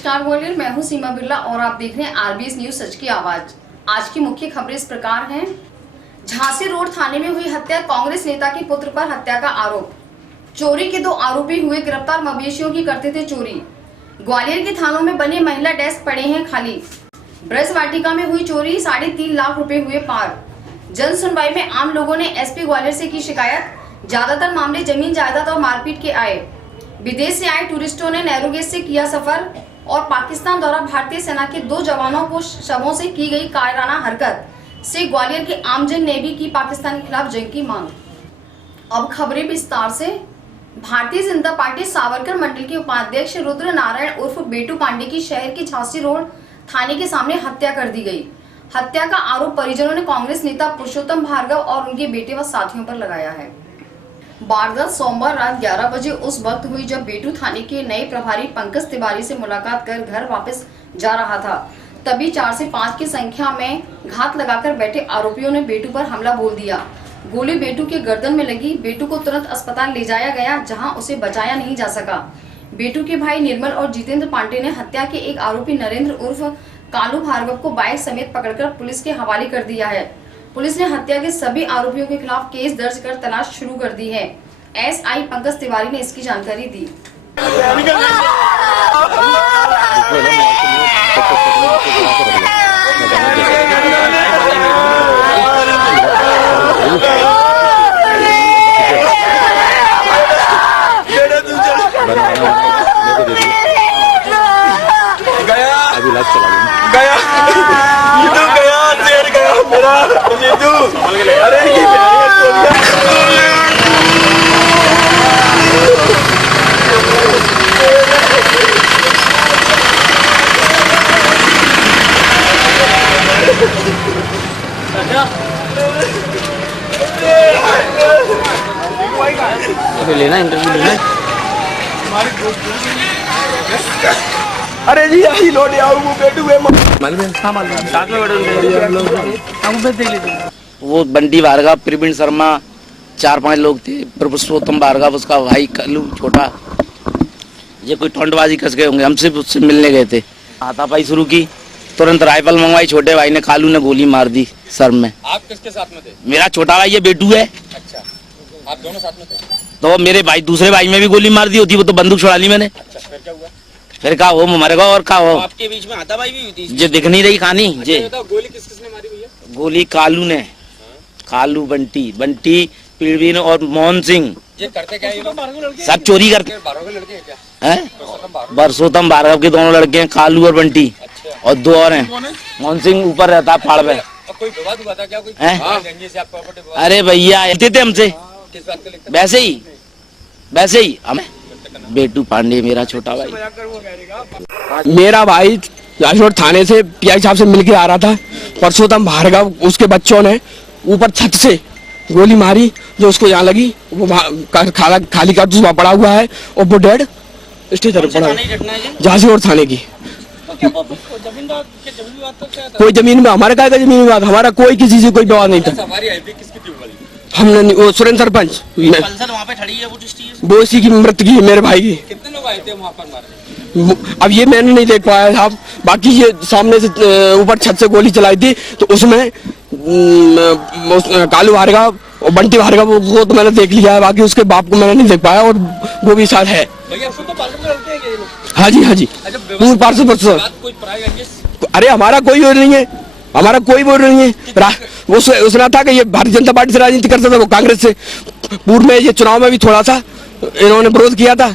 नमस्कार ग्वालियर, मैं हूं सीमा बिरला और आप देख रहे हैं आरबीएस न्यूज सच की आवाज। आज की मुख्य खबरें इस प्रकार हैं। झांसी रोड थाने में हुई हत्या, कांग्रेस नेता के पुत्र पर हत्या का आरोप। चोरी के 2 आरोपी हुए गिरफ्तार, मवेशियों की करते थे चोरी। ग्वालियर के थानों में बने महिला डेस्क पड़े हैं खाली। ब्रज वाटिका में हुई चोरी, 3.5 लाख रुपए हुए पार। जन सुनवाई में आम लोगों ने एसपी ग्वालियर से की शिकायत। ज्यादातर मामले जमीन जायदाद और मारपीट के आए। विदेश से आए टूरिस्टों ने नैरोगेज से किया सफर और पाकिस्तान द्वारा भारतीय सेना के 2 जवानों को शवों से की गई कायराना हरकत से ग्वालियर के आमजन ने भी की पाकिस्तान के खिलाफ जंग की मांग। अब खबरें विस्तार से। भारतीय जनता पार्टी सावरकर मंडल के उपाध्यक्ष रुद्र नारायण उर्फ बेटू पांडे की शहर के झांसी रोड थाने के सामने हत्या कर दी गई। हत्या का आरोप परिजनों ने कांग्रेस नेता पुरुषोत्तम भार्गव और उनके बेटे व साथियों पर लगाया है। वारदात सोमवार रात 11 बजे उस वक्त हुई जब बेटू थाने के नए प्रभारी पंकज तिवारी से मुलाकात कर घर वापस जा रहा था। तभी 4 से 5 की संख्या में घात लगाकर बैठे आरोपियों ने बेटू पर हमला बोल दिया। गोली बेटू के गर्दन में लगी। बेटू को तुरंत अस्पताल ले जाया गया, जहां उसे बचाया नहीं जा सका। बेटू के भाई निर्मल और जितेंद्र पांडे ने हत्या के एक आरोपी नरेंद्र उर्फ कालू भार्गव को बाइक समेत पकड़कर पुलिस के हवाले कर दिया है। पुलिस ने हत्या के सभी आरोपियों के खिलाफ केस दर्ज कर तलाश शुरू कर दी है। एसआई पंकज तिवारी ने इसकी जानकारी दी। अभी लाइव चला गया शेर गया मेरा अरे ये लेना इंटरव्यू लेना। अरे जी यही लोड आओ वो बेटू है मालूम है? हाँ मालूम है। साथ में बैठे देख लेते। वो बंटी भार्गव, प्रवीण शर्मा, 4-5 लोग थे। पुरुषोत्तम भार्गव उसका भाई कल्लू छोटा, ये कोई टोंटबाजी कस गए होंगे। हमसे उससे मिलने गए थे। हाथापाई शुरू की, तुरंत राइफल मंगवाई। छोटे भाई ने, कालू ने गोली मार दी सर में। आप किसके साथ में थे? मेरा छोटा भाई ये बेटू है। अच्छा, आप दोनों साथ में थे? तो मेरे भाई दूसरे भाई में भी गोली मार दी होती, वो तो बंदूक छुड़ा ली मैंने। अच्छा, फिर क्या हुआ? फिर कहा वो मरेगा और कहा वो आपके बीच में हाथापाई भी हुई थी? जो दिख नहीं रही कहानी। जे गोली किसने मारी भैया? गोली कालू ने, कालू, बंटी, प्रवीण और मोहन सिंह। ये करते क्या ये लोग? सब चोरी करते भार्गव के लड़के हैं क्या? हैं। पुरुषोत्तम भार्गव के दोनों लड़के हैं, कालू और बंटी। अच्छा। और 2 और हैं। मोहन सिंह ऊपर रहता है पहाड़ पे। कोई विवाद हुआ था क्या? कोई से आप प्रॉपर्टी विवाद? अरे भैया आते थे हमसे, किस बात को लेकर? वैसे ही हमें। बेटू पांडे मेरा छोटा भाई। मेरा भाई राजकोट थाने से पीआई साहब से मिलके आ रहा था। पुरुषोत्तम भार्गव, उसके बच्चों ने ऊपर छत से गोली मारी, जो उसको यहाँ लगी। वो खाली कारतूस वहाँ पड़ा हुआ है और वो डेड स्टेज पर पड़ा है। झांसी रोड थाने की। कोई जमीन में हमारे काय का जमीन विवाद? हमारा कोई किसी से कोई विवाद नहीं था। हमने वो सुरेंद्र सरपंच वहाँ पे खड़ी है वो इसी की मृत्यु की, मेरे भाई की। कितने लोग आए थे वहाँ पर मारने? अब ये मैंने नहीं देख पाया साहब। बाकी ये सामने से ऊपर छत से गोली चलाई थी, तो उसमें कालू भार्गव और बंटी भार्गव वो तो मैंने देख लिया है। बाकी उसके बाप को मैंने नहीं देख पाया, और वो भी साथ है। हाँ जी, हाँ जी, पूर्ण पार्षद। अरे हमारा कोई वो नहीं है, हमारा कोई वो नहीं है। वो सुना था कि ये भारतीय जनता पार्टी से राजनीति करता था, वो कांग्रेस से। पूर्व में ये चुनाव में भी थोड़ा सा इन्होंने विरोध किया था,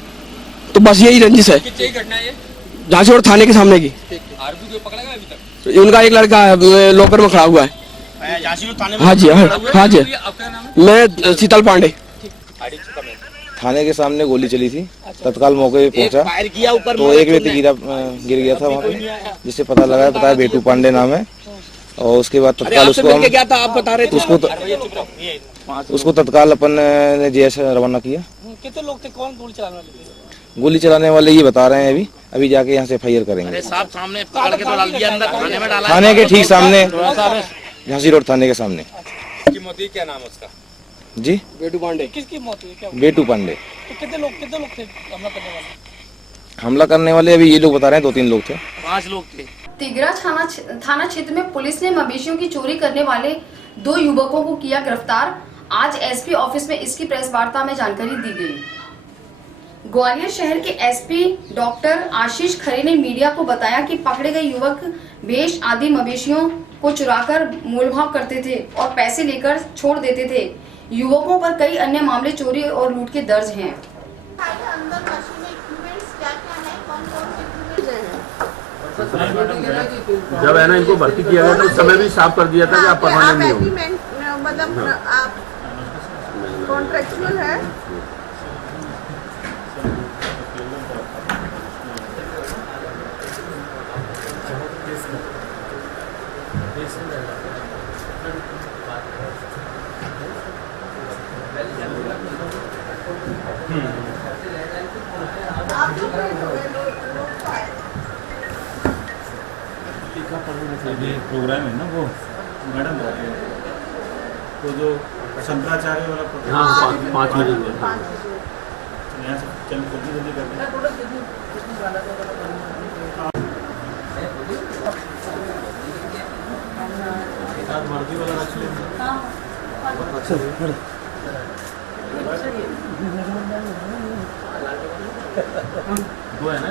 तो बस यही रंजिश है। झांसी रोड थाने के सामने की। उनका एक लड़का लॉकर में खड़ा हुआ है। हाँ जी, हाँ जी। मैं शीतल पांडे। थाने के सामने गोली चली थी। तत्काल मौके पे पहुंचा तो एक व्यक्ति गिर गया था वहाँ पे, जिससे पता लगा बेटू पांडे नाम है। और उसके बाद तत्काल उसको हम आप बता रहे थे उसको तत्काल अपन ने जेएस रवाना किया। कितने लोग थे? कौन गोली चलाने वाले थे? गोली चलाने वाले ये बता रहे हैं। अभी जाके यहाँ से FIR करेंगे। सामने पकड़ के तो डाल दिया अंदर, थाने में डाला। थाने के ठीक सामने, झांसी रोड थाने के सामने। क्या नाम है उसका? जी, बेटू पांडे। किसकी मौत हुई? क्या बेटू पांडे। तो कितने लोग थे हमला करने वाले? हमला करने वाले अभी ये लोग बता रहे हैं 2-3 लोग थे। 5 लोग थे। तिगरा थाना क्षेत्र में पुलिस ने मवेशियों की चोरी करने वाले 2 युवकों को किया गिरफ्तार। आज एसपी ऑफिस में इसकी प्रेस वार्ता में जानकारी दी गई। ग्वालियर शहर के एसपी डॉक्टर आशीष खरे ने मीडिया को बताया कि पकड़े गए युवक भेष आदि मवेशियों को चुराकर मोलभाव करते थे और पैसे लेकर छोड़ देते थे। युवकों पर कई अन्य मामले चोरी और लूट के दर्ज हैं। जब है ना इनको भर्ती किया गया तो उस समय भी साफ कर दिया था कि आप परमानेंट नहीं होंगे। मतलब आप कॉन्ट्रेक्चुअल है। प्रोग्राम है ना वो मैडम तो जो शंकराचार्य वाला प्रोग्राम 5 बजे यहाँ से जल्दी करते हैं। वर्दी वाला रख लेंगे। वो है ना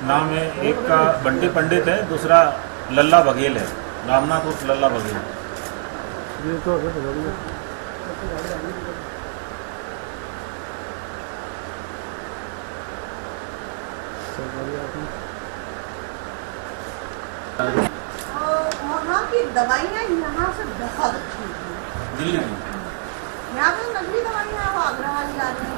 नाम है, एक का बंटी पंडित है, दूसरा लल्ला बघेल है, रामनाथ उर्फ लल्ला बघेल। वहाँ की दवाइयाँ यहाँ से बहुत अच्छी हैं। दिल्ली में यहाँ पे नकली दवाइयाँ वो आगरा वाली आ रही हैं।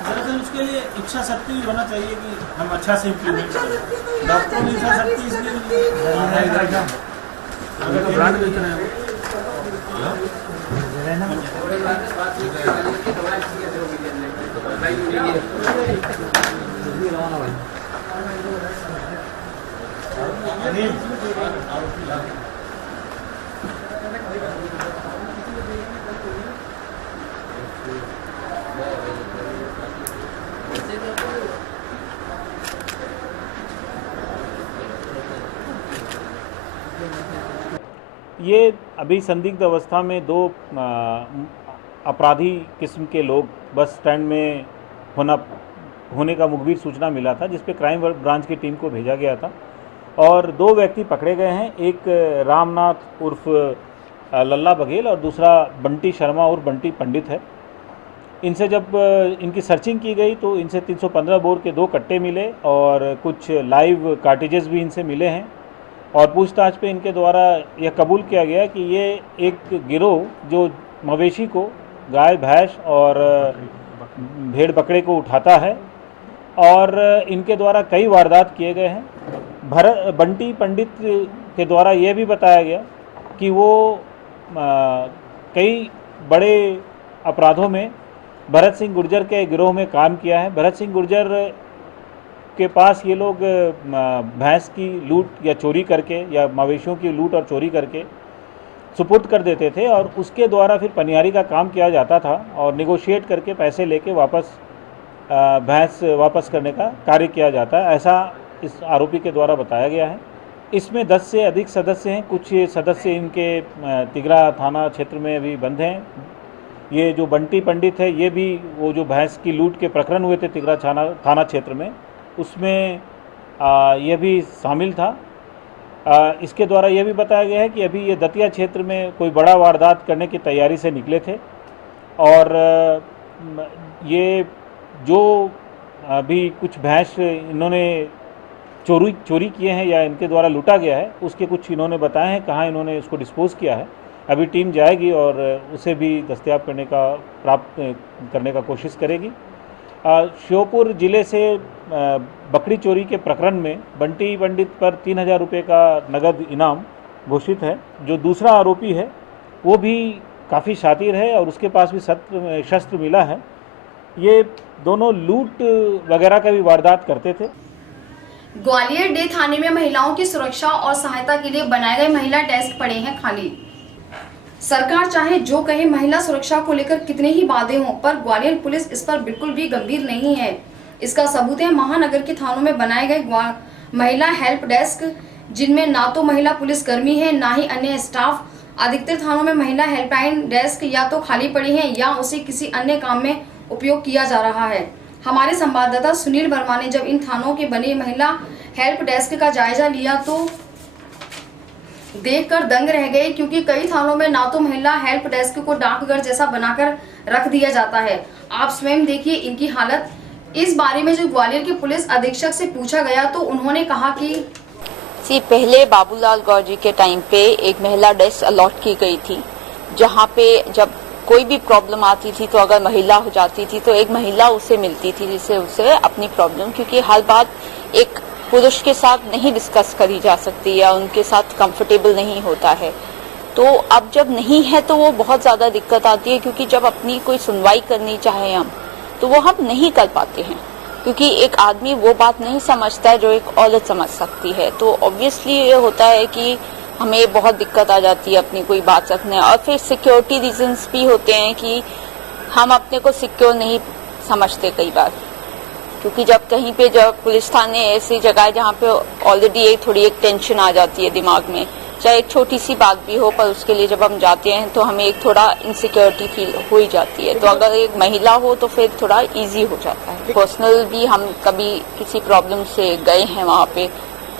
दरअसल उसके लिए इच्छा शक्ति भी होना चाहिए कि हम अच्छा से इम्प्लीमेंट इच्छा करें। शक्ति तो यहाँ डॉक्टर की इच्छा शक्ति इसलिए अगर तो ब्रांड बेच रहे हैं ये अभी संदिग्ध अवस्था में 2 अपराधी किस्म के लोग बस स्टैंड में होने का मुखबिर सूचना मिला था, जिस पे क्राइम ब्रांच की टीम को भेजा गया था और 2 व्यक्ति पकड़े गए हैं। एक रामनाथ उर्फ लल्ला बघेल और दूसरा बंटी शर्मा उर्फ बंटी पंडित है। इनसे जब इनकी सर्चिंग की गई तो इनसे 315 बोर के 2 कट्टे मिले और कुछ लाइव कार्टिजेस भी इनसे मिले हैं और पूछताछ पे इनके द्वारा यह कबूल किया गया कि ये एक गिरोह जो मवेशी को, गाय भैंस और भेड़ बकरे को उठाता है और इनके द्वारा कई वारदात किए गए हैं। बंटी पंडित के द्वारा यह भी बताया गया कि वो कई बड़े अपराधों में भरत सिंह गुर्जर के गिरोह में काम किया है। भरत सिंह गुर्जर के पास ये लोग भैंस की लूट या चोरी करके या मवेशियों की लूट और चोरी करके सुपुर्द कर देते थे और उसके द्वारा फिर पनियारी का काम किया जाता था और निगोशिएट करके पैसे लेके वापस भैंस वापस करने का कार्य किया जाता है, ऐसा इस आरोपी के द्वारा बताया गया है। इसमें 10 से अधिक सदस्य हैं। कुछ सदस्य इनके तिगरा थाना क्षेत्र में अभी बंद हैं। ये जो बंटी पंडित है ये भी वो जो भैंस की लूट के प्रकरण हुए थे तिगरा थाना क्षेत्र में, उसमें यह भी शामिल था। इसके द्वारा यह भी बताया गया है कि अभी ये दतिया क्षेत्र में कोई बड़ा वारदात करने की तैयारी से निकले थे और ये जो अभी कुछ भैंस इन्होंने चोरी किए हैं या इनके द्वारा लूटा गया है, उसके कुछ इन्होंने बताए हैं कहाँ इन्होंने उसको डिस्पोज किया है। अभी टीम जाएगी और उसे भी दस्तयाब प्राप्त करने का कोशिश करेगी। श्योपुर जिले से बकरी चोरी के प्रकरण में बंटी पंडित पर 3000 रुपये का नगद इनाम घोषित है। जो दूसरा आरोपी है वो भी काफ़ी शातिर है और उसके पास भी शस्त्र मिला है ये दोनों लूट वगैरह का भी वारदात करते थे। ग्वालियर डे थाने में महिलाओं की सुरक्षा और सहायता के लिए बनाए गए महिला डेस्क पड़े हैं खाली। सरकार चाहे जो कहे, महिला सुरक्षा को लेकर कितने ही वादे हों, पर ग्वालियर पुलिस इस पर बिल्कुल भी गंभीर नहीं है। इसका सबूत है महानगर के थानों में बनाए गए महिला हेल्प डेस्क, जिनमें ना तो महिला पुलिसकर्मी है, ना ही अन्य स्टाफ। अधिकतर थानों में महिला हेल्पलाइन डेस्क या तो खाली पड़ी हैं या उसे किसी अन्य काम में उपयोग किया जा रहा है। हमारे संवाददाता सुनील वर्मा ने जब इन थानों के बने महिला हेल्प डेस्क का जायजा लिया तो देखकर दंग रह गए, क्योंकि कई थानों में ना तो महिला हेल्प डेस्क को डाकघर जैसा बनाकर रख दिया जाता है। आप स्वयं देखिए इनकी हालत। इस बारे में जो ग्वालियर के पुलिस अधीक्षक से पूछा गया तो उन्होंने कहा कि पहले बाबूलाल गौर जी के टाइम पे एक महिला डेस्क अलॉट की गई थी, जहाँ पे जब कोई भी प्रॉब्लम आती थी तो अगर महिला हो जाती थी तो एक महिला उसे मिलती थी, जिससे उसे अपनी प्रॉब्लम, क्योंकि हर बात एक पुरुष के साथ नहीं डिस्कस करी जा सकती या उनके साथ कंफर्टेबल नहीं होता है। तो अब जब नहीं है तो वो बहुत ज्यादा दिक्कत आती है, क्योंकि जब अपनी कोई सुनवाई करनी चाहे हम तो वो हम नहीं कर पाते हैं, क्योंकि एक आदमी वो बात नहीं समझता है जो एक औरत समझ सकती है। तो ऑब्वियसली ये होता है कि हमें बहुत दिक्कत आ जाती है अपनी कोई बात रखने। और फिर सिक्योरिटी रीजंस भी होते हैं कि हम अपने को सिक्योर नहीं समझते कई बार, क्योंकि जब कहीं पे जब पुलिस थाने ऐसी जगह है जहाँ पे ऑलरेडी थोड़ी एक टेंशन आ जाती है दिमाग में, चाहे एक छोटी सी बात भी हो, पर उसके लिए जब हम जाते हैं तो हमें एक थोड़ा इनसिक्योरिटी फील हो ही जाती है। तो अगर एक महिला हो तो फिर थोड़ा इजी हो जाता है। पर्सनल भी हम कभी किसी प्रॉब्लम से गए हैं वहाँ पे,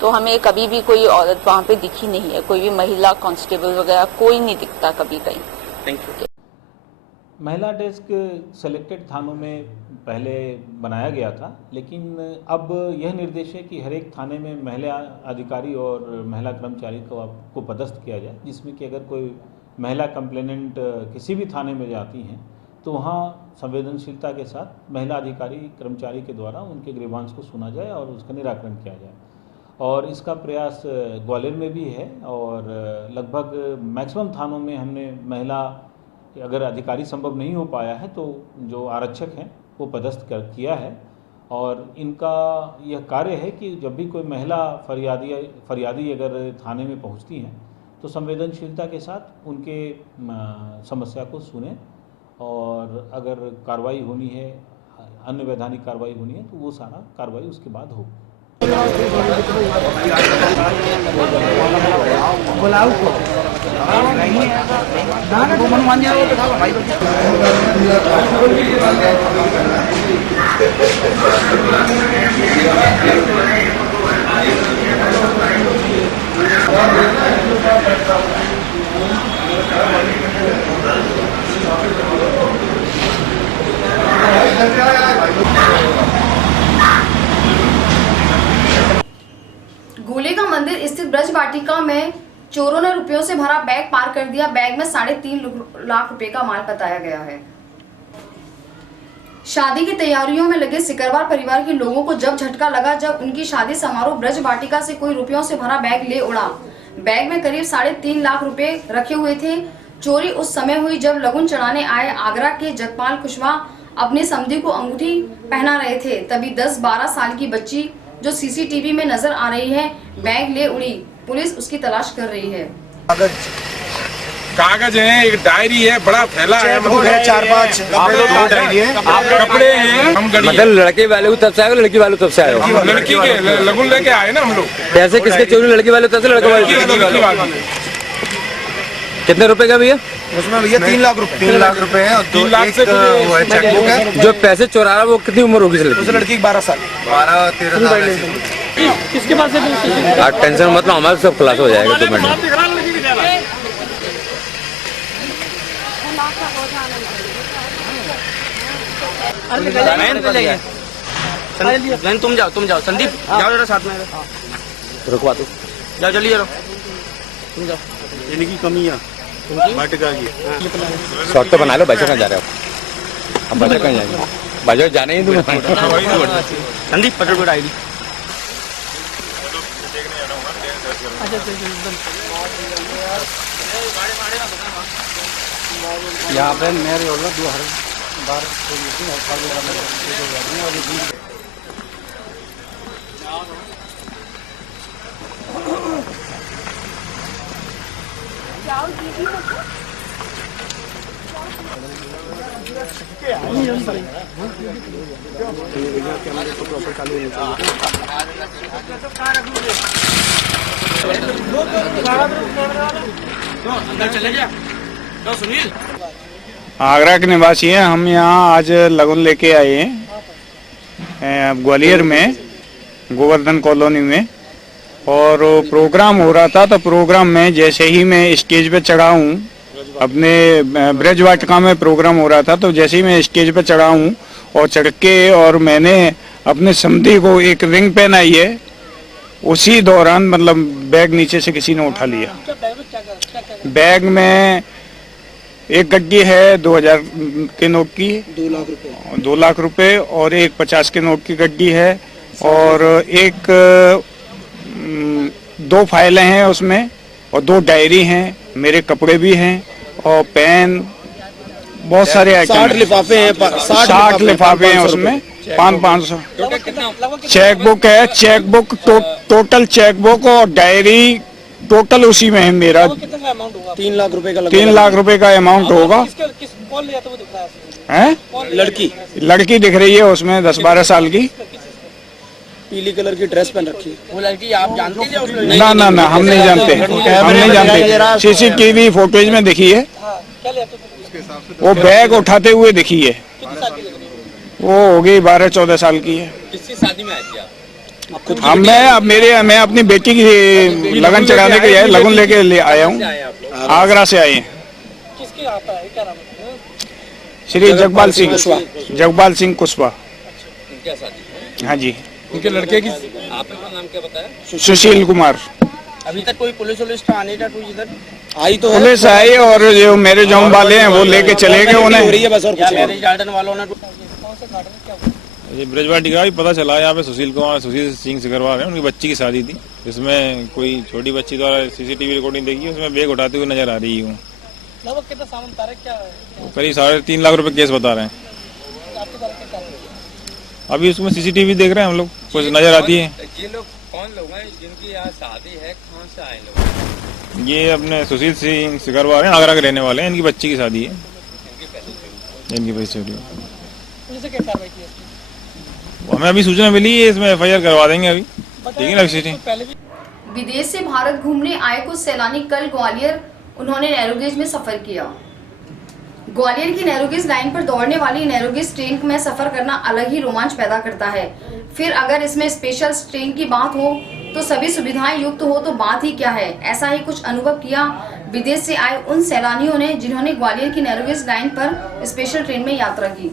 तो हमें कभी भी कोई औरत वहाँ पे दिखी नहीं है, कोई भी महिला कांस्टेबल वगैरह कोई नहीं दिखता कभी कहीं। Thank you. महिला डेस्क सेलेक्टेड थानों में पहले बनाया गया था, लेकिन अब यह निर्देश है कि हर एक थाने में महिला अधिकारी और महिला कर्मचारी को पदस्थ किया जाए, जिसमें कि अगर कोई महिला कंप्लेनेंट किसी भी थाने में जाती हैं तो वहाँ संवेदनशीलता के साथ महिला अधिकारी कर्मचारी के द्वारा उनके ग्रीवांस को सुना जाए और उसका निराकरण किया जाए। और इसका प्रयास ग्वालियर में भी है और लगभग मैक्सिमम थानों में हमने महिला अगर अधिकारी संभव नहीं हो पाया है तो जो आरक्षक हैं वो पदस्थ किया है। और इनका यह कार्य है कि जब भी कोई महिला फरियादी अगर थाने में पहुंचती हैं तो संवेदनशीलता के साथ उनके समस्या को सुने और अगर कार्रवाई होनी है, अन्य वैधानिक कार्रवाई होनी है तो वो सारा कार्रवाई उसके बाद हो। गोले का मंदिर स्थित ब्रज वाटिका में चोरों ने रुपयों से भरा बैग पार कर दिया। बैग में 3.5 लाख रुपए का माल बताया गया है। शादी की तैयारियों में लगे सिकरवार परिवार के लोगों को जब झटका लगा, जब उनकी शादी समारोह ब्रज वाटिका से कोई रुपयों से भरा बैग ले उड़ा। बैग में करीब 3.5 लाख रुपए रखे हुए थे। चोरी उस समय हुई जब लगुन चढ़ाने आए आगरा के जगपाल कुशवाहा अपने समधी को अंगूठी पहना रहे थे। तभी 10-12 साल की बच्ची जो सीसीटीवी में नजर आ रही है बैग ले उड़ी। पुलिस उसकी तलाश कर रही है। कागज है, एक डायरी है, बड़ा फैला है, मतलब 4-5 कपड़े हैं। हम मतलब लड़के वाले को तब से आए, लड़की वाले तब से आए हो? लड़की के लगुन लेके आए ना हम लोग। पैसे किसके चोरी? लड़की वाले तब से लड़के वाले? कितने रुपए का भैया? उसमें भैया 3 लाख रुपए। 3 लाख रुपए है और 2 लाख से चेकबुक है। जो पैसे चोरा रहा है वो कितनी उम्र होगी? उस लड़की की 12 साल 12-13 साल। किसके पास है? आप टेंशन मत लो, हमारा सब खुलासा हो जाएगा 2 मिनट में। तुम जाओ संदीप, जाओ जरा साथ में। रुकवा दो, जाओ जल्दी जाओ, तुम जाओ। इनकी कमी है वाटिका की। शॉर्ट तो बना लो। बच्चे कहाँ जा रहे हो? अब बच्चे कहाँ जाएंगे? बच्चे जाने ही दूँ। संदीप पकड़ को आईडी। यहाँ पे मेरे 2000 आगरा के निवासी हैं हम। यहाँ आज लगन लेके आए हैं ग्वालियर में गोवर्धन कॉलोनी में, और प्रोग्राम हो रहा था। तो प्रोग्राम में जैसे ही मैं स्टेज पे चढ़ा हूँ, अपने ब्रज वाटिका में प्रोग्राम हो रहा था, तो जैसे ही मैं स्टेज पे चढ़ा हूँ और चढ़ के और मैंने अपने समधी को एक रिंग पहनाई है, उसी दौरान मतलब बैग नीचे से किसी ने उठा लिया। बैग में एक गड्डी है 2000 के नोट की, 2 लाख रुपए, और एक 50 के नोट की गड्डी है, और एक 2 फाइलें हैं उसमें, और 2 डायरी हैं, मेरे कपड़े भी हैं, और पेन, बहुत सारे आइटम। 60 लिफाफे हैं, 60 लिफाफे हैं उसमें, 500। चेकबुक है, चेकबुक टोटल चेकबुक और डायरी टोटल उसी में है मेरा। 3 लाख रुपए का 3 लाख रुपए का अमाउंट होगा। हैं? लड़की दिख रही है उसमें, 10-12 साल की, पीली कलर की ड्रेस पहन रखी। वो लड़की आप जानते थे? ना हम नहीं जानते, हम नहीं जानते। सीसीटीवी फुटेज में दिखी है, वो बैग उठाते हुए दिखी है। वो होगी 12-14 साल की है। किसकी शादी में आई थी आप? मैं अपनी बेटी की लगन चढ़ाने के लिए लगन लेके ले आया हूँ। आगरा से आए हैं। किसके आता है, क्या नाम है? श्री जगपाल सिंह कुशवाहा। क्या शादी? हाँ जी। उनके लड़के की आपने नाम क्या बताया? सुशील कुमार। अभी तक कोई पुलिस आने का कोई इधर आई तो पुलिस आई, और जो मेरे जॉम वाले हैं वो लेके चले गए उन्हें। मैरिज गार्डन वालों ने ब्रजवाटिका भी पता चला यहाँ पे सुशील सिंह सिकरवार है, उनकी बच्ची की शादी थी, जिसमें कोई छोटी बच्ची द्वारा सीसीटीवी रिकॉर्डिंग देखी, उसमें बैग उठाते हुए नजर आ रही हूँ। कितना सामान था, क्या है? करीब 3.5 लाख रुपए केस बता रहे हैं। अभी उसमें सीसीटीवी देख रहे हैं हम लोग, कुछ नजर आती है। ये लोग कौन लोग हैं जिनकी यहाँ शादी है, कहाँ से आए लोग? ये अपने सुशील सिंह सिकरवार है, आगरा के रहने वाले हैं, इनकी बच्ची की शादी है, इनकी पैसे चोरी है। हमें अभी सूचना मिली है, इसमें FIR करवा देंगे अभी, ठीक है ना। विदेश से भारत घूमने आए कुछ सैलानी कल ग्वालियर उन्होंने नैरोगेज में सफर किया। ग्वालियर की नैरोगेज लाइन पर दौड़ने वाली नैरोगेज ट्रेन में सफर करना अलग ही रोमांच पैदा करता है। फिर अगर इसमें स्पेशल ट्रेन की बात हो तो सभी सुविधाएं युक्त हो तो बात ही क्या है। ऐसा ही कुछ अनुभव किया विदेश से आए उन सैलानियों ने जिन्होंने ग्वालियर की नैरोगेज लाइन पर स्पेशल ट्रेन में यात्रा की।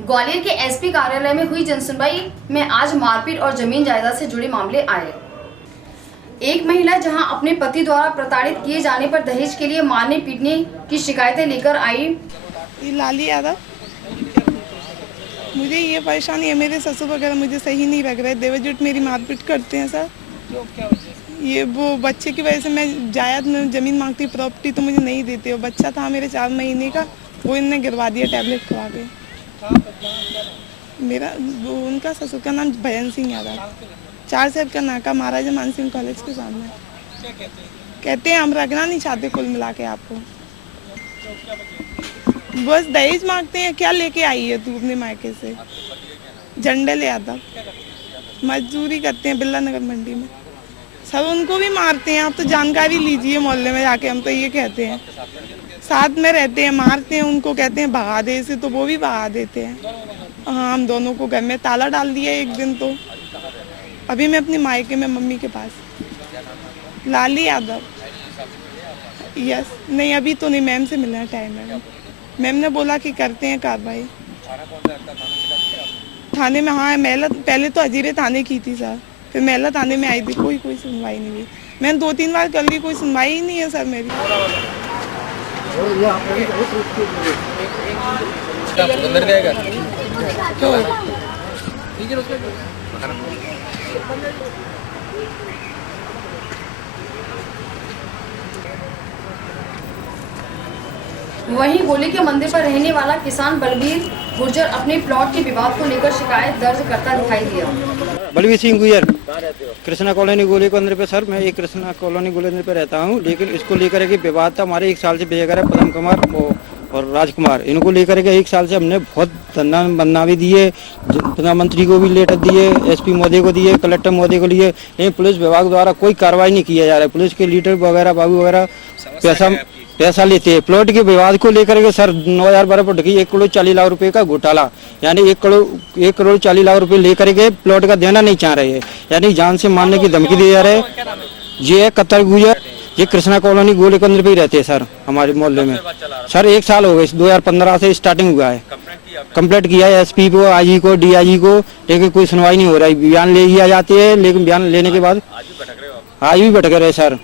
ग्वालियर के एसपी कार्यालय में हुई जनसुनवाई में आज मारपीट और जमीन जायदाद से जुड़े मामले आए। एक महिला जहां अपने पति द्वारा प्रताड़ित किए जाने पर दहेज के लिए मारने पीटने की शिकायतें लेकर आई। लाली यादव, मुझे ये परेशानी है, मेरे ससुर वगैरह मुझे सही नहीं लग रहे, देवजुट मेरी मारपीट करते हैं सर। ये वो बच्चे की वजह से मैं जायद में ज़मीन मांगती, प्रॉपर्टी तो मुझे नहीं देते। वो बच्चा था मेरे 4 महीने का, वो इनने गिरवा दिया टैबलेट खवा के। मेरा उनका ससुर का नाम भजन सिंह यादव, 4 सेब का नाका, महाराजा मान सिंह कॉलेज के सामने। कहते हैं हम रखना नहीं चाहते कुल मिला के आपको। बस दहेज मांगते हैं। क्या लेके आई है तू अपने मायके से? झंडे ले आता। मजदूरी करते हैं बिरला नगर मंडी में। सब उनको भी मारते हैं। आप तो जानकारी लीजिए मोहल्ले में जाके, हम तो ये कहते हैं। साथ में रहते हैं, मारते हैं उनको, कहते हैं भगा दे इसे, तो वो भी भगा देते हैं। हाँ, हम दोनों को घर में ताला डाल दिया एक दिन। तो अभी मैं अपनी मायके में मम्मी के पास। लाली यादव। यस, नहीं अभी तो नहीं, मैम से मिलना टाइम है। मैम ने बोला कि करते हैं कार्रवाई। थाने में, हाँ महिला, पहले तो हजीरे थाने की थी सर, फिर महिला थाने में आई थी। कोई सुनवाई नहीं हुई। मैंने 2-3 बार कर ली, कोई सुनवाई ही नहीं है सर मेरी। वहीं गोली के मंदिर पर रहने वाला किसान बलबीर गुर्जर अपने प्लॉट के विवाद को लेकर शिकायत दर्ज करता दिखाई दिया। बलबीर सिंह गुर्जर, कृष्णा कॉलोनी गोली केंद्र पे सर, मैं एक कृष्णा कॉलोनी गोली केंद्र पे रहता हूँ, लेकिन इसको लेकर के विवाद था हमारे 1 साल से बेघर है। पदम कुमार और राजकुमार, इनको लेकर के 1 साल से हमने बहुत धरना बंदना भी दिए, प्रधानमंत्री को भी लेटर दिए, एसपी महोदय को दिए, कलेक्टर महोदय को दिए, लेकिन पुलिस विभाग द्वारा कोई कार्रवाई नहीं किया जा रहा है। पुलिस के लीडर वगैरह बाबू वगैरह पैसा लेते हैं। प्लॉट के विवाद को लेकर के सर 9,012 पर 1 करोड़ 40 लाख रुपए का घोटाला, यानी 1 करोड़ 40 लाख रुपए लेकर के प्लॉट का देना नहीं चाह रहे हैं, यानी जान से मारने की धमकी दिए जा रहे हैं। ये है कतर गुजर, ये कृष्णा कॉलोनी गोली केंद्र पे ही रहते हैं सर हमारे मोहल्ले में। सर 1 साल हो गए, 2015 से स्टार्टिंग हुआ है। कंप्लेंट किया है एसपी को, आईजी को, डीआईजी को, लेकिन कोई सुनवाई नहीं हो रहा है। बयान ले लिया जाते हैं, लेकिन बयान लेने के बाद आज भी भटक रहे सर।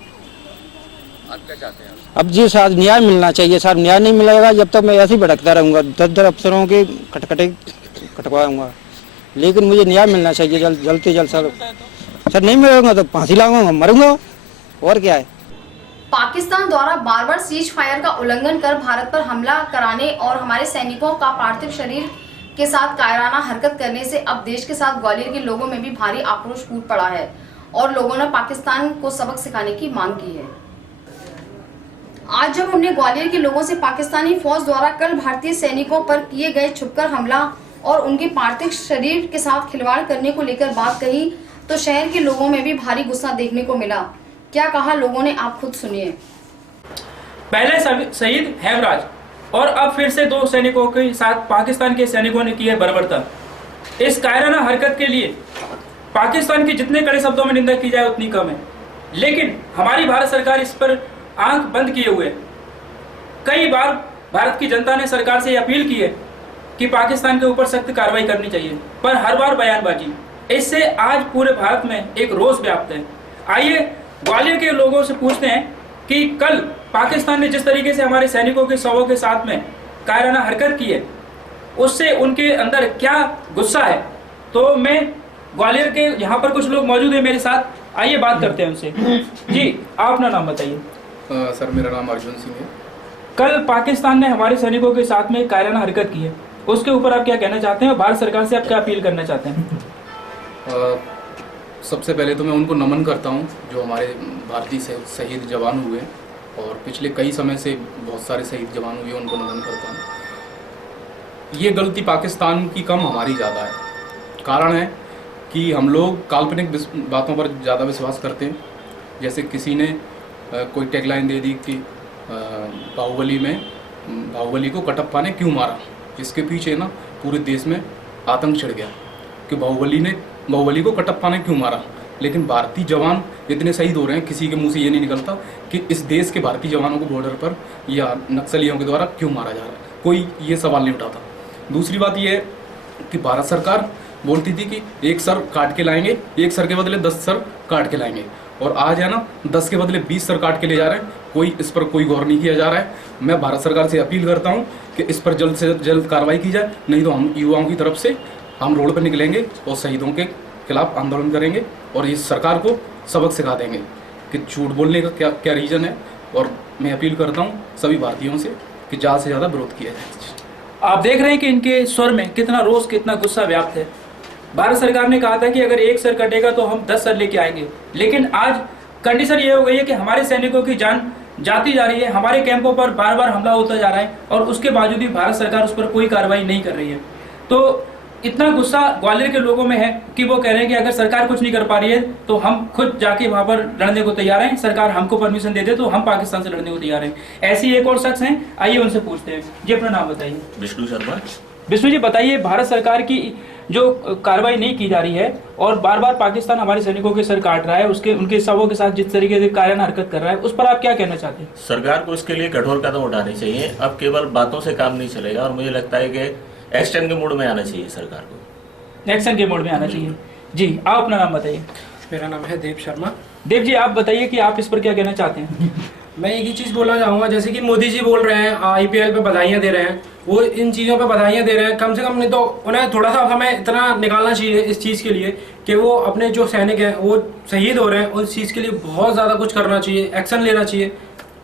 अब जी सर न्याय मिलना चाहिए सर, न्याय नहीं मिलेगा जब तक मैं ऐसे ही भटकता रहूंगा, 10 अफसरों के कटवाऊंगा, लेकिन मुझे न्याय मिलना चाहिए जल्द से जल्द सर। सर नहीं मिलेगा तो फांसी लगाऊंगा, मरूंगा, और क्या है। पाकिस्तान द्वारा बार-बार सीज फायर का उल्लंघन कर भारत पर हमला कराने और हमारे सैनिकों का पार्थिव शरीर के साथ कायराना हरकत करने से अब देश के साथ ग्वालियर के लोगों में भी भारी आक्रोश फूट पड़ा है और लोगों ने पाकिस्तान को सबक सिखाने की मांग की है। आज जब हमने ग्वालियर के लोगों से पाकिस्तानी फौज द्वारा कल भारतीय सैनिकों पर किए गए छुपकर हमला और उनके पार्थिव शरीर के साथ खिलवाड़ करने को लेकर बात कही तो शहर के लोगों में भी भारी गुस्सा देखने को मिला। क्या कहा लोगों ने, आप खुद सुनिए। पहले शहीद हेमराज और अब फिर से 2 सैनिकों के साथ पाकिस्तान के सैनिकों ने की है बर्बरता। इस कायराना हरकत के लिए पाकिस्तान की जितने कड़े शब्दों में निंदा की जाए उतनी कम है, लेकिन हमारी भारत सरकार इस पर आंख बंद किए हुए। कई बार भारत की जनता ने सरकार से अपील की है कि पाकिस्तान के ऊपर सख्त कार्रवाई करनी चाहिए, पर हर बार बयानबाजी। इससे आज पूरे भारत में एक रोष व्याप्त है। आइए ग्वालियर के लोगों से पूछते हैं कि कल पाकिस्तान ने जिस तरीके से हमारे सैनिकों के शवों के साथ में कायराना हरकत की है, उससे उनके अंदर क्या गुस्सा है। तो मैं ग्वालियर के यहाँ पर कुछ लोग मौजूद हैं मेरे साथ, आइए बात करते हैं उनसे। जी, आप अपना नाम बताइए। सर मेरा नाम अर्जुन सिंह है। कल पाकिस्तान ने हमारे सैनिकों के साथ में कायराना हरकत की है, उसके ऊपर आप क्या कहना चाहते हैं और भारत सरकार से आप क्या अपील करना चाहते हैं? सबसे पहले तो मैं उनको नमन करता हूं जो हमारे भारतीय शहीद जवान हुए, और पिछले कई समय से बहुत सारे शहीद जवान हुए, उनको नमन करता हूं। ये गलती पाकिस्तान की कम, हमारी ज़्यादा है। कारण है कि हम लोग काल्पनिक बातों पर ज़्यादा विश्वास करते हैं। जैसे किसी ने कोई टैगलाइन दे दी कि बाहुबली को कटप्पा ने क्यों मारा, इसके पीछे ना पूरे देश में आतंक छिड़ गया कि बाहुबली को कटप्पा ने क्यों मारा। लेकिन भारतीय जवान इतने शहीद हो रहे हैं, किसी के मुंह से ये नहीं निकलता कि इस देश के भारतीय जवानों को बॉर्डर पर या नक्सलियों के द्वारा क्यों मारा जा रहा है, कोई ये सवाल नहीं उठाता। दूसरी बात ये है कि भारत सरकार बोलती थी कि 1 सर काट के लाएंगे, 1 सर के बदले 10 सर काट के लाएंगे, और आज है ना 10 के बदले 20 सर काट के ले जा रहे हैं। कोई इस पर कोई गौर नहीं किया जा रहा है। मैं भारत सरकार से अपील करता हूं कि इस पर जल्द से जल्द कार्रवाई की जाए, नहीं तो हम युवाओं की तरफ से हम रोड पर निकलेंगे और शहीदों के खिलाफ आंदोलन करेंगे और इस सरकार को सबक सिखा देंगे कि झूठ बोलने का क्या क्या रीज़न है। और मैं अपील करता हूँ सभी भारतीयों से कि ज़्यादा से ज़्यादा विरोध किया जाए। आप देख रहे हैं कि इनके स्वर में कितना रोष, कितना गुस्सा व्याप्त है। भारत सरकार ने कहा था कि अगर 1 सर कटेगा तो हम 10 सर लेके आएंगे, लेकिन आज कंडीशन ये हो गई है कि हमारे सैनिकों की जान जाती जा रही है, हमारे कैंपों पर बार बार हमला होता जा रहा है और उसके बावजूद भी भारत सरकार उस पर कोई कार्रवाई नहीं कर रही है। तो इतना गुस्सा ग्वालियर के लोगों में है कि वो कह रहे हैं कि अगर सरकार कुछ नहीं कर पा रही है तो हम खुद जाके वहां पर लड़ने को तैयार हैं, सरकार हमको परमिशन दे दे तो हम पाकिस्तान से लड़ने को तैयार हैं। ऐसी एक और शख्स हैं, आइए उनसे पूछते हैं। जी अपना नाम बताइए। विष्णु शर्मा। विष्णु जी बताइए, भारत सरकार की जो कार्रवाई नहीं की जा रही है और बार बार पाकिस्तान हमारे सैनिकों के सर काट रहा है, उनके शवों के साथ जिस तरीके से कायराना हरकत कर रहा है, उस पर आप क्या कहना चाहते हैं? सरकार को इसके लिए कठोर कदम उठाने चाहिए। अब केवल बातों से काम नहीं चलेगा और मुझे लगता है कि एक्शन के मोड में आना चाहिए सरकार को। एक्शन के मोड में आना चाहिए। जी आप अपना नाम बताइए। मेरा नाम है देव शर्मा। देव जी आप बताइए कि आप इस पर क्या कहना चाहते हैं? मैं एक ही चीज़ बोलना चाहूँगा, जैसे कि मोदी जी बोल रहे हैं IPL पे बधाइयाँ दे रहे हैं, वो इन चीज़ों पे बधाइयाँ दे रहे हैं, कम से कम नहीं तो उन्हें थोड़ा सा हमें इतना निकालना चाहिए इस चीज़ के लिए कि वो अपने जो सैनिक हैं वो शहीद हो रहे हैं, उस चीज़ के लिए बहुत ज़्यादा कुछ करना चाहिए, एक्शन लेना चाहिए।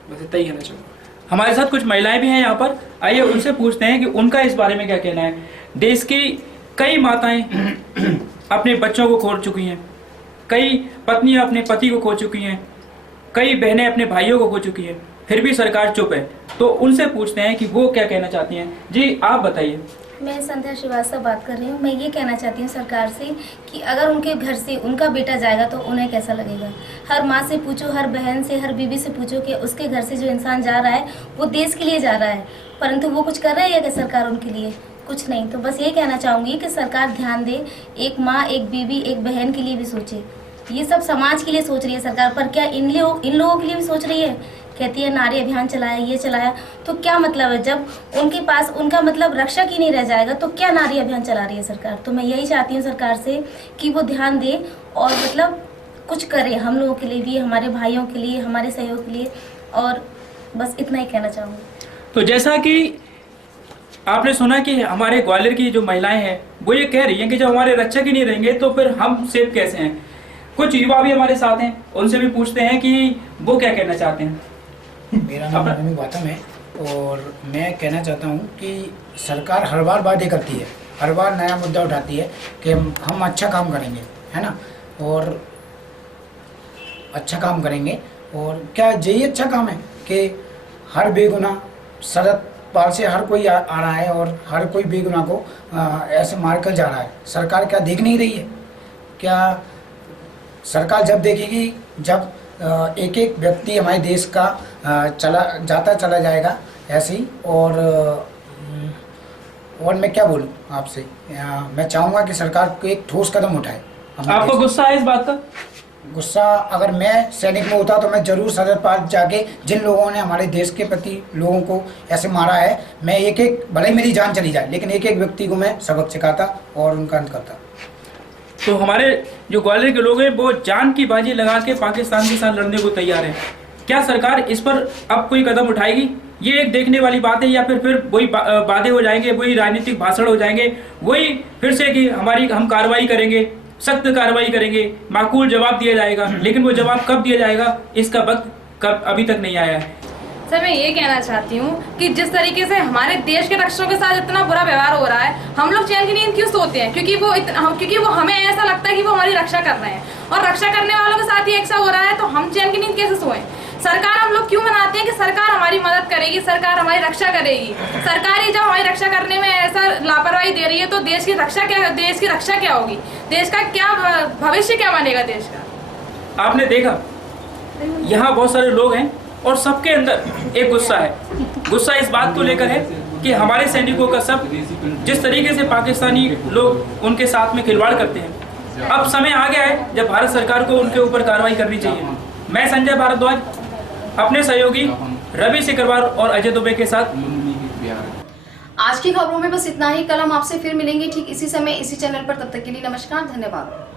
बस इतना ही कहना चाहूँगा। हमारे साथ कुछ महिलाएं भी हैं यहाँ पर, आइए उनसे पूछते हैं कि उनका इस बारे में क्या कहना है। देश की कई माताएं अपने बच्चों को खो चुकी हैं, कई पत्नियां अपने पति को खो चुकी हैं, कई बहनें अपने भाइयों को खो चुकी हैं, फिर भी सरकार चुप है। तो उनसे पूछते हैं कि वो क्या कहना चाहती हैं। जी आप बताइए। मैं संध्या श्रीवास्तव बात कर रही हूँ। मैं ये कहना चाहती हूँ सरकार से कि अगर उनके घर से उनका बेटा जाएगा तो उन्हें कैसा लगेगा। हर माँ से पूछो, हर बहन से, हर बीवी से पूछो कि उसके घर से जो इंसान जा रहा है वो देश के लिए जा रहा है, परंतु वो कुछ कर रहा है या क्या सरकार उनके लिए? कुछ नहीं। तो बस ये कहना चाहूँगी कि सरकार ध्यान दे, एक माँ, एक बीवी, एक बहन के लिए भी सोचे। ये सब समाज के लिए सोच रही है सरकार, पर क्या इन लोगों के लिए भी सोच रही है? कहती है नारी अभियान चलाया, ये चलाया, तो क्या मतलब है जब उनके पास उनका मतलब रक्षक ही नहीं रह जाएगा तो क्या नारी अभियान चला रही है सरकार? तो मैं यही चाहती हूँ सरकार से कि वो ध्यान दे और मतलब कुछ करे हम लोगों के लिए भी, हमारे भाइयों के लिए, हमारे सहयोग के लिए, और बस इतना ही कहना चाहूँगी। तो जैसा कि आपने सुना कि हमारे ग्वालियर की जो महिलाएं हैं वो ये कह रही हैं कि जब हमारे रक्षक ही नहीं रहेंगे तो फिर हम सेफ कैसे हैं। कुछ युवा भी हमारे साथ हैं, उनसे भी पूछते हैं कि वो क्या कहना चाहते हैं। मेरा नाम अमित गौतम है और मैं कहना चाहता हूँ कि सरकार हर बार वादे करती है, हर बार नया मुद्दा उठाती है कि हम अच्छा काम करेंगे, है ना, और अच्छा काम करेंगे। और क्या यही अच्छा काम है कि हर बेगुनाह शरद पार से हर कोई आ रहा है और हर कोई बेगुनाह को ऐसे मार कर जा रहा है। सरकार क्या देख नहीं रही है? क्या सरकार जब देखेगी जब एक एक व्यक्ति हमारे देश का चला जाएगा ऐसे ही। और मैं क्या बोलूँ आपसे, मैं चाहूँगा कि सरकार को एक ठोस कदम उठाए। आपको गुस्सा है इस बात का? गुस्सा अगर मैं सैनिक में होता तो मैं जरूर सरहद पार जाके जिन लोगों ने हमारे देश के प्रति लोगों को ऐसे मारा है, मैं एक एक, भले मेरी जान चली जाए लेकिन एक एक व्यक्ति को मैं सबक सिखाता और उनका अंत करता। तो हमारे जो ग्वालियर के लोग हैं वो जान की बाजी लगा के पाकिस्तान के साथ लड़ने को तैयार है। क्या सरकार इस पर अब कोई कदम उठाएगी? ये एक देखने वाली बात है, या फिर वही वादे हो जाएंगे, वही राजनीतिक भाषण हो जाएंगे, वही फिर से कि हम कार्रवाई करेंगे, सख्त कार्रवाई करेंगे, माकूल जवाब दिया जाएगा, लेकिन वो जवाब कब दिया जाएगा इसका वक्त कब अभी तक नहीं आया है। सर मैं ये कहना चाहती हूँ कि जिस तरीके से हमारे देश के रक्षकों के साथ इतना बुरा व्यवहार हो रहा है, हम लोग चैन की नींद क्यों सोते हैं? क्योंकि वो हमें ऐसा लगता है कि वो हमारी रक्षा कर रहे हैं, और रक्षा करने वालों के साथ ही ऐसा हो रहा है तो हम चैन की नींद कैसे सोएं? सरकार हम लोग क्यों मनाते हैं कि सरकार हमारी मदद करेगी, सरकार हमारी रक्षा करेगी। सरकार ही जब हमारी रक्षा करने में ऐसा लापरवाही दे रही है तो देश की रक्षा क्या होगी? देश का क्या भविष्य क्या बनेगा देश का? आपने देखा यहाँ बहुत सारे लोग हैं और सबके अंदर एक गुस्सा है। गुस्सा इस बात को लेकर है कि हमारे सैनिकों का सब जिस तरीके से पाकिस्तानी लोग उनके साथ में खिलवाड़ करते हैं, अब समय आ गया है जब भारत सरकार को उनके ऊपर कार्रवाई करनी चाहिए। मैं संजय भारद्वाज अपने सहयोगी रवि सिकरवार और अजय दुबे के साथ। आज की खबरों में बस इतना ही। कल हम आपसे फिर मिलेंगे ठीक इसी समय इसी चैनल पर। तब तक के लिए नमस्कार, धन्यवाद।